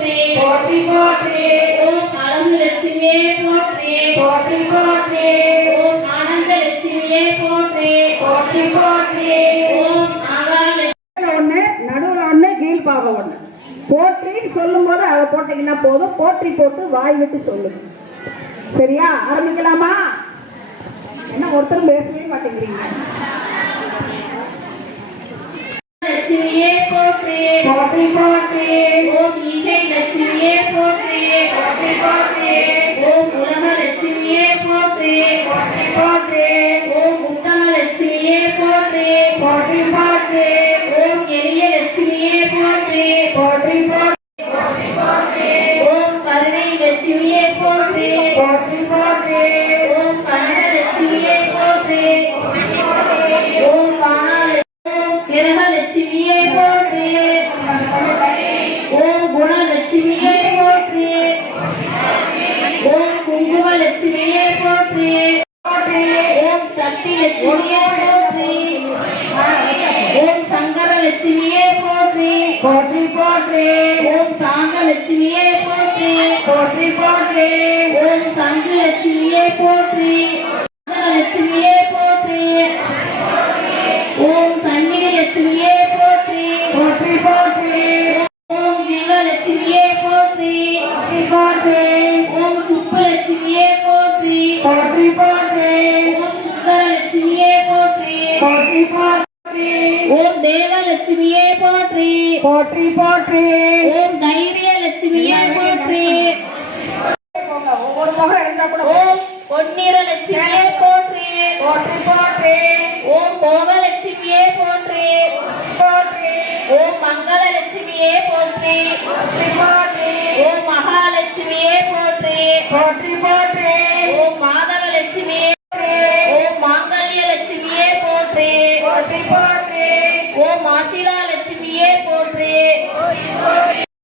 போற்றி போற்றி போற்றி ஓம் அழகு லட்சுமியே போற்றி போற்றி போற்றி ஓம் ஆனந்த லட்சுமியே போற்றி போற்றி போற்றி ஓம் ஆகார ஒண்ணு நடுவுல ஒண்ணு கீழ்பாகம் ஒண்ணு போற்றின்னு சொல்லும் போது அதை போட்டீங்கன்னா போதும் போற்றி போட்டு வாய் விட்டு சொல்லுங்க சரியா ஆரம்பிக்கலாமா என்ன ஒருத்தரும் பேசவே மாட்டேங்கிறீங்க லட்சுமியே போற்றி போற்றி போற்றி ஓம் ஈகை லட்சுமியே போற்றி போற்றி போற்றி ஓம் உலக லட்சுமியே போற்றி போற்றி போற்றி ஓம் உத்தம லட்சுமியே போற்றி போற்றி போற்றி ஓம் எளிய லட்சுமியே போற்றி போற்றி ஓம் கருணை லட்சுமியே போற்றி போற்றி போற்றி ஓம் கனக லட்சுமியே போற்றி ஓம் கிரக லட்சுமியே போற்றி ஓம் குண லட்சுமியே போற்றி ஓம் குங்கும லட்சுமியே போற்றி ஓம் சக்தி லட்சுமியே போற்றி ஓம் சங்கர லட்சுமியே போற்றி போற்றி போற்றி ஓம் சாந்த லட்சுமியே போற்றி போற்றி போற்றி ஓம் சங்கு லட்சுமியே போற்றி லட்சுமியே போற்றி ஓம் சங்கினி லட்சுமியே போற்றி போற்றி போற்றி ஓம் ஜீவ லட்சுமியே போற்றி போற்றி ஓம் சுப்பு லட்சுமியே போற்றி போற்றி போற்றி ஓம் சுந்தர லட்சுமியே போற்றி போற்றி போற்றி ஓம் தேவ லட்சுமியே போற்றி போற்றி போற்றி ஓம் தைரிய லட்சுமியே போற்றி ஒவ்வொரு முகம் இருந்தா கூட ஓம் பொன்னிற லட்சுமியே போற்றி போற்றி போற்றி ஓம் போக லட்சுமியே போற்றி போற்றி ஓம் மங்கள லட்சுமியே போற்றி போற்றி